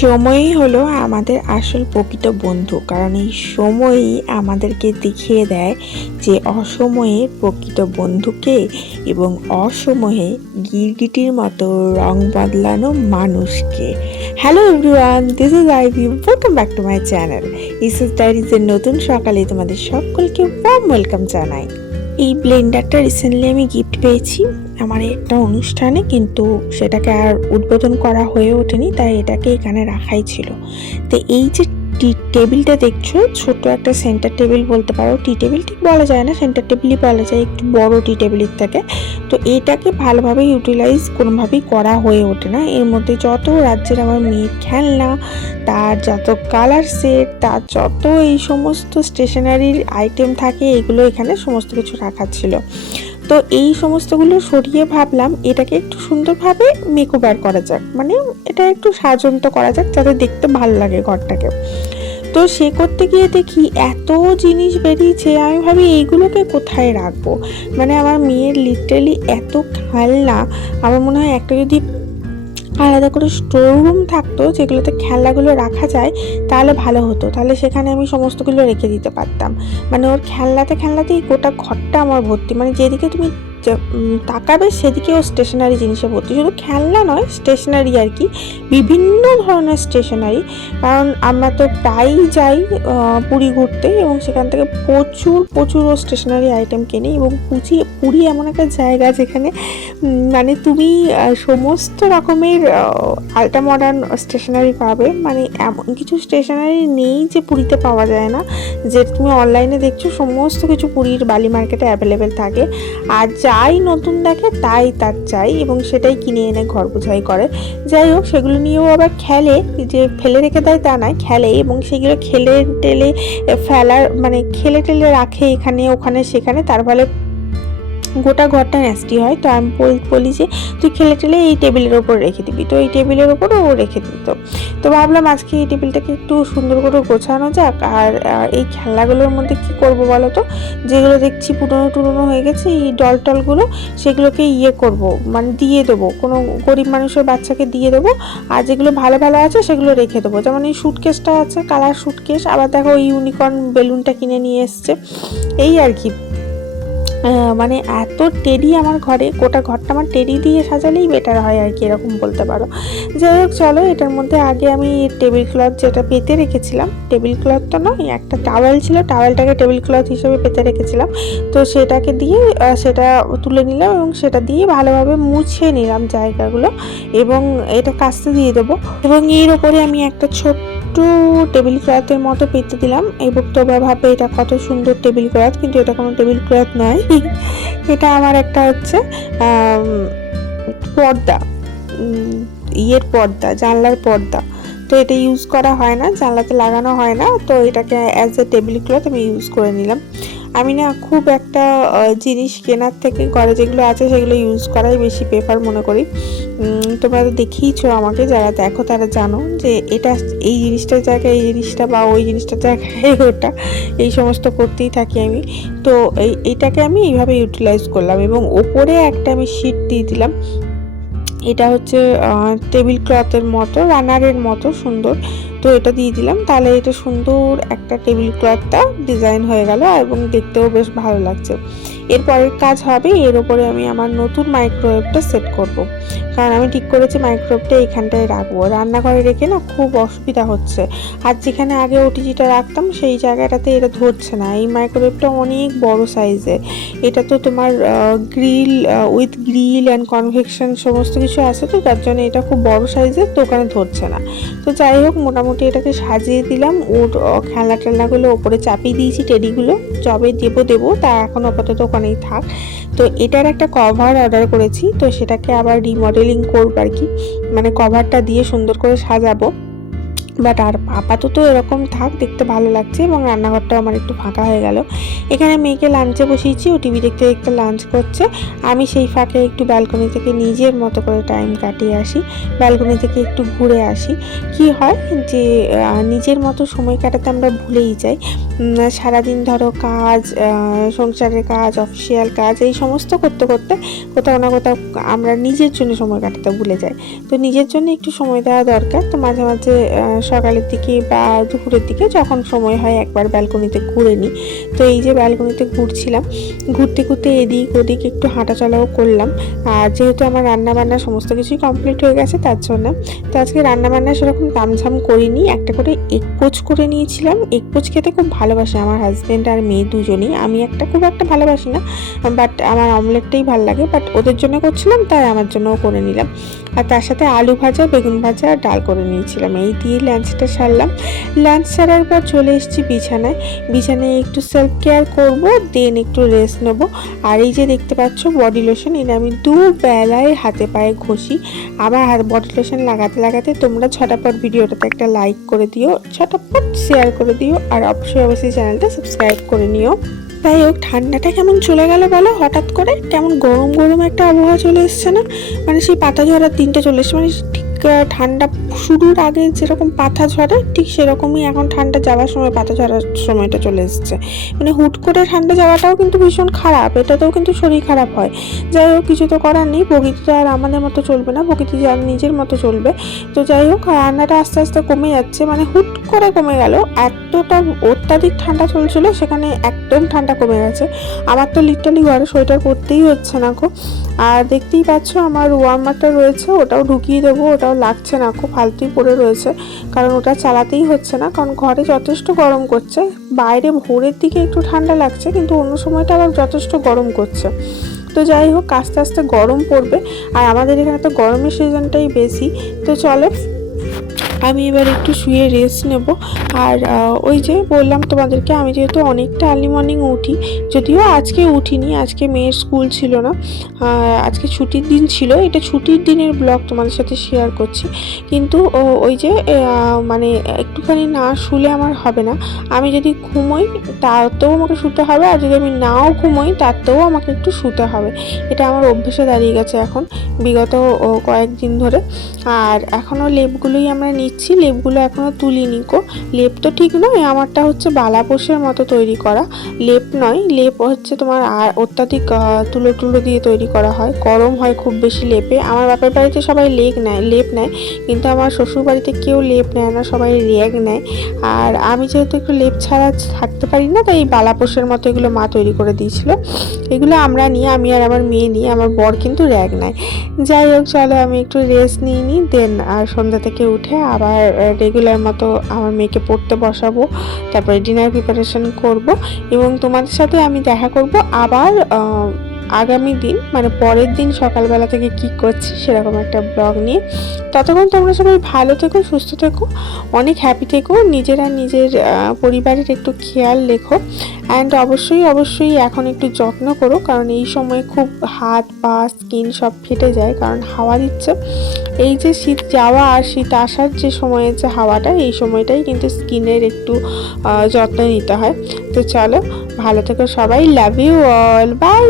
সময়ই হলো আমাদের আসল প্রকৃত বন্ধু, কারণ এই সময়ই আমাদেরকে দেখিয়ে দেয় যে অসময়ে প্রকৃত বন্ধুকে এবং অসময়ে গিরগিটির মতো রং বদলানো মানুষকে। Hello everyone, this is Ivy, welcome back to my channel ইসুস ডায়েরিজের নতুন সকালে তোমাদের সকলকে ওয়ার্ম ওয়েলকাম জানাই। এই ব্লেন্ডারটা রিসেন্টলি আমি গিফট পেয়েছি আমার একটা অনুষ্ঠানে, কিন্তু সেটাকে আর উদ্বোধন করা হয়ে ওঠেনি, তাই এটাকে এখানে রাখাই ছিল। তো এই যে টি টেবিলটা দেখছো, ছোট একটা সেন্টার টেবিল বলতে পারো, টি টেবিল ঠিক বলা যায় না, সেন্টার টেবিলই বলা যায়, একটু বড় টি টেবিলের থেকে। তো এটাকে ভালোভাবে ইউটিলাইজ কোনোভাবেই করা হয়ে ওঠে না। এর মধ্যে যত রাজ্যের আমার মেয়ের খেলনা, তার যত কালার সেট, তার যত এই সমস্ত স্টেশনারির আইটেম থাকে, এগুলো এখানে সমস্ত কিছু রাখা ছিল। তো এই সমস্তগুলো সরিয়ে ভাবলাম এটাকে একটু সুন্দরভাবে মেকওভার করা যাক, মানে এটা একটু সাজন্ত করা যাক যাতে দেখতে ভালো লাগে ঘরটাকে। তো সে করতে গিয়ে দেখি এত জিনিস বেরিয়েছে, আমি ভাবি এইগুলোকে কোথায় রাখবো। মানে আমার মেয়ের লিটারালি এত খেলনা, আমার মনে হয় একটা যদি আলাদা করে স্টোর রুম থাকতো যেগুলোতে খেলনাগুলো রাখা যায় তাহলে ভালো হতো, তাহলে সেখানে আমি সমস্তগুলো রেখে দিতে পারতাম। মানে ওর খেলনাতেই গোটা ঘরটা আমার ভর্তি, মানে যেদিকে তুমি তাকাবে সেদিকে ও স্টেশনারি জিনিসে ভর্তি, শুধু খেলনা নয়, স্টেশনারি আর কি, বিভিন্ন ধরনের স্টেশনারি। কারণ আমরা তো প্রায়ই যাই পুরী ঘুরতে, এবং সেখান থেকে প্রচুর প্রচুর ও স্টেশনারি আইটেম কেনে। এবং পুরী এমন একটা জায়গা যেখানে মানে তুমি সমস্ত রকমের আল্ট্রা মডার্ন স্টেশনারি পাবে। মানে এমন কিছু স্টেশনারি নেই যে পুরীতে পাওয়া যায় না, যে তুমি অনলাইনে দেখছো সমস্ত কিছু পুরীর বালি মার্কেটে অ্যাভেলেবেল থাকে। আর যাই নতুন দেখে তাই তার চাই, এবং সেটাই কিনে এনে ঘর বোঝাই করে। যাই হোক, সেগুলো নিয়েও আবার খেলে, যে ফেলে রেখে দেয় তা নয়, খেলে, এবং সেগুলো খেলে টেলে ফেলার মানে খেলে টেলে রাখে এখানে ওখানে সেখানে, তার ফলে গোটা ঘরটা ন্যাস্টি হয়। তো আমি বলি যে তুই খেলে টেলে এই টেবিলের ওপর রেখে দিবি, তো এই টেবিলের ওপর ও রেখে দিত। তো ভাবলাম আজকে এই টেবিলটাকে একটু সুন্দর করে গোছানো যাক। আর এই খেলনাগুলোর মধ্যে কি করব বলো তো, যেগুলো দেখছি পুরনো হয়ে গেছে, এই টলগুলো, সেগুলোকে করব, মানে দিয়ে দেবো কোনো গরিব মানুষের বাচ্চাকে দিয়ে দেবো। আর যেগুলো ভালো ভালো আছে সেগুলো রেখে দেবো। যেমন এই সুটকেসটা আছে, কালার সুটকেস, আবার দেখো ওই ইউনিকর্ন বেলুনটা কিনে নিয়ে এসছে, এই আর কি। মানে এত টেডি আমার ঘরে, গোটা ঘরটা আমার টেডি দিয়ে সাজালেই বেটার হয় আর কি, এরকম বলতে পারো। যাই হোক, চলো, এটার মধ্যে আগে আমি টেবিল ক্লথ যেটা পেতে রেখেছিলাম, টেবিল ক্লথ তো নয়, একটা টাওয়েল ছিল, টাওয়েলটাকে টেবিল ক্লথ হিসেবে পেতে রেখেছিলাম। তো সেটাকে দিয়ে সেটা তুলে নিলাম, এবং সেটা দিয়ে ভালোভাবে মুছে নিলাম জায়গাগুলো, এবং এটা কাচতে দিয়ে দেবো। এবং এর ওপরে আমি একটা ছোট্ট টেবিল ক্লথের মতো পেতে দিলাম। এবং তোমরা ভাববে এটা কত সুন্দর টেবিল ক্লথ, কিন্তু এটা কোনো টেবিল ক্লথ নয়। এটা আমার একটা হচ্ছে পর্দা, পর্দা, জানলার পর্দা। তো এটা ইউজ করা হয় না, জানলাতে লাগানো হয় না, তো এটাকে অ্যাজ এ টেবিল ক্লথ আমি ইউজ করে নিলাম। আমি না খুব একটা জিনিস কেনার থেকে ঘরে যেগুলো আছে সেগুলো ইউজ করাই বেশি প্রেফার মনে করি। তোমরা তো দেখিয়েছো আমাকে, যারা দেখো তারা জানো যে এটা এই জিনিসটার জায়গায় এই জিনিসটা, বা ওই জিনিসটার জায়গায় ওটা, এই সমস্ত করতেই থাকি আমি। তো এইটাকে আমি এইভাবে ইউটিলাইজ করলাম, এবং ওপরে একটা আমি শিট দিয়ে দিলাম। এটা হচ্ছে টেবিল ক্লথের মতো, রানারের মতো সুন্দর। তো এটা দিয়ে দিলাম, তাহলে এটা সুন্দর একটা টেবিল ক্লথটা ডিজাইন হয়ে গেল, এবং দেখতেও বেশ ভালো লাগছে। এরপরের কাজ হবে, এর ওপরে আমি আমার নতুন মাইক্রোওয়েভটা সেট করব। কারণ আমি ঠিক করেছি মাইক্রোওয়েভটা এখানটায় রাখবো, রান্নাঘরে রেখে না খুব অসুবিধা হচ্ছে। আর যেখানে আগে ওটিজিটা রাখতাম সেই জায়গাটাতে এটা ধরছে না। এই মাইক্রোওয়েভটা অনেক বড় সাইজের, এটা তো তোমার grill with grill and convection সমস্ত কিছু আছে, তো তার জন্য এটা খুব বড় সাইজের, তো ওখানে ধরছে না। তো যাই হোক, মোটামুটি এটাকে সাজিয়ে দিলাম, ওর খেলনা টেলনাগুলো ওপরে চাপিয়ে দিয়েছি, টেডিগুলো যবে দেবো তা এখন আপাতত ওখানেই থাক। তো এটার একটা কভার অর্ডার করেছি, তো সেটাকে আবার রিমডেলিং করবো আর কি, মানে কভারটা দিয়ে সুন্দর করে সাজাবো। বাট আর আপাতত এরকম থাক, দেখতে ভালো লাগছে এবং রান্নাঘরটাও আমার একটু ফাঁকা হয়ে গেল। এখানে মেয়েকে লাঞ্চে বসিয়েছি, ও টিভি দেখতে দেখতে লাঞ্চ করছে। আমি সেই ফাঁকে একটু ব্যালকনি থেকে নিজের মতো করে টাইম কাটিয়ে আসি, ব্যালকনি থেকে একটু ঘুরে আসি। কি হয় যে নিজের মতো সময় কাটাতে আমরা ভুলেই যাই। সারাদিন ধরো কাজ, সংসারের কাজ, অফিসিয়াল কাজ, এই সমস্ত করতে করতে কোথাও না কোথাও আমরা নিজের জন্য সময় কাটাতে ভুলে যাই। তো নিজের জন্য একটু সময় দেওয়া দরকার। তো মাঝে মাঝে সকালের দিকে বা দুপুরের দিকে যখন সময় হয় একবার ব্যালকনিতে ঘুরে নিই। তো এই যে ব্যালকনিতে ঘুরছিলাম, ঘুরতে ঘুরতে এদিক ওদিক একটু হাঁটাচলাও করলাম। আর যেহেতু আমার রান্নাবান্না সমস্ত কিছুই কমপ্লিট হয়ে গেছে তার জন্য। তো আজকে রান্নাবান্না সেরকম তামঝাম করিনি, একটা করে এগ পোচ করে নিয়েছিলাম। এগ পোচ খেতে খুব ভালোবাসে আমার হাজব্যান্ড আর মেয়ে দুজনেই। আমি খুব একটা ভালোবাসি না, বাট আমার অমলেটটাই ভালো লাগে, বাট ওদের জন্য করছিলাম তাই আমার জন্যও করে নিলাম। আর তার সাথে আলু ভাজা, বেগুন ভাজা আর ডাল করে নিয়েছিলাম। এই দিয়ে লাঞ্চটা সারলাম। লাঞ্চ সারার পর চলে এসেছি বিছানায়। বিছানায় একটু সেলফ কেয়ার করবো, দেন একটু রেস্ট নেবো। আর এই যে দেখতে পাচ্ছ বডি লোশন, এটা আমি দুবেলায় হাতে পায়ে ঘষি। আবার বডি লোশন লাগাতে লাগাতে তোমরা ঝটাপট ভিডিওটাতে একটা লাইক করে দিও, ঝটাপট শেয়ার করে দিও, আর অবশ্যই চ্যানেলটা সাবস্ক্রাইব করে নিও। যাই হোক, ঠান্ডাটা কেমন চলে গেল বলো, হঠাৎ করে কেমন গরম গরম একটা আবহাওয়া চলে এসছে না? মানে সেই পাতা ঝরার দিনটা চলে এসছে, মানে ঠিক ঠান্ডা শুরুর আগে যেরকম পাতা ঝরে ঠিক সেরকমই এখন ঠান্ডা যাওয়ার সময় পাতা ঝরার সময়টা চলে এসছে। মানে হুট করে ঠান্ডা যাওয়াটাও কিন্তু ভীষণ খারাপ, এটাতেও কিন্তু শরীর খারাপ হয়। যাই হোক, কিছু তো করার নেই, প্রকৃতি তো আর আমাদের মতো চলবে না, প্রকৃতি যার নিজের মতো চলবে। তো যাই হোক, রান্নাটা আস্তে আস্তে কমে যাচ্ছে, মানে হুট করে কমে গেল। এতটা অত্যাধিক ঠান্ডা চলছিল, সেখানে একদম ঠান্ডা কমে গেছে। আমার তো লিটারালি ঘরে সোয়েটার পরতেই হচ্ছে না গো। আর দেখতেই পাচ্ছ আমার ওয়ার্মারটা রয়েছে, ওটাও ঢুকিয়ে দেবো, ওটাও লাগছে না, খুব ফালতুই পড়ে রয়েছে, কারণ ওটা চালাতেই হচ্ছে না, কারণ ঘরে যথেষ্ট গরম করছে। বাইরে ভোরের দিকে একটু ঠান্ডা লাগছে, কিন্তু অন্য সময়টা আবার যথেষ্ট গরম করছে। তো যাই হোক, আস্তে আস্তে গরম পড়বে, আর আমাদের এখানে তো গরমের সিজনটাই বেশি। তো চলো, আমি এবার একটু শুয়ে রেস্ট নেব। আর ওই যে বললাম তোমাদেরকে, আমি যেহেতু অনেকটা আর্লি মর্নিং উঠি, যদিও আজকে উঠিনি, আজকে মেয়ের স্কুল ছিল না, আজকে ছুটির দিন ছিল। এটা ছুটির দিনের ব্লগ তোমাদের সাথে শেয়ার করছি। কিন্তু ওই যে মানে একটুখানি না শুলে আমার হবে না। আমি যদি ঘুমোই তাতেও আমাকে শুতে হবে, আর যদি আমি নাও ঘুমোই তাতেও আমাকে একটু শুতে হবে। এটা আমার অভ্যেসে দাঁড়িয়ে গেছে এখন, বিগত কয়েকদিন ধরে। আর এখনও লেপগুলোই আমরা নিচ্ছি, লেপগুলো এখনও তুলিনি কো। লেপ তো ঠিক নয়, আমারটা হচ্ছে বালাপোষের মতো তৈরি করা, লেপ নয়। লেপ হচ্ছে তোমার আর অত্যাধিক তুলো টুলো দিয়ে তৈরি করা হয়, গরম হয় খুব বেশি লেপে। আমার বাপের বাড়িতে সবাই লেপ নেয়, কিন্তু আমার শ্বশুর বাড়িতে কেউ লেপ নেয় না, সবাই র্যাগ নেয়। আর আমি যেহেতু একটু লেপ ছাড়া থাকতে পারি না, তাই বালাপোষের মতো এগুলো মা তৈরি করে দিয়েছিল। এগুলো আমরা নিই, আমি আর আমার মেয়ে নিই, আমার বর কিন্তু র্যাগ নেয়। যাই হোক, চলো আমি একটু রেস্ট নিই, দেন আর সন্ধ্যা থেকে উঠে আবার রেগুলার মতো আমার মেয়েকে পড়তে বসাবো, তারপরে ডিনার প্রিপারেশন করব, এবং তোমাদের সাথে আমি দেখা করব আবার আগামী দিন, মানে পরের দিন সকালবেলা থেকে কি করছি সেরকম একটা ব্লগ নিয়ে। ততক্ষণ তোমরা সবাই ভালো থেকো, সুস্থ থেকো, অনেক হ্যাপি থেকো, নিজেরা নিজের পরিবারের একটু খেয়াল রেখো। অ্যান্ড অবশ্যই এখন একটু যত্ন করো, কারণ এই সময় খুব হাত পা স্কিন সব ফেটে যায়, কারণ হাওয়া দিচ্ছে। এই যে শীত যাওয়া আর শীত আসার যে সময়ের যে হাওয়াটা, এই সময়টাই কিন্তু স্কিনের একটু যত্ন নিতে হয়। তো চলো, ভালো থেকো সবাই, লাভ ইউ অল, বাই।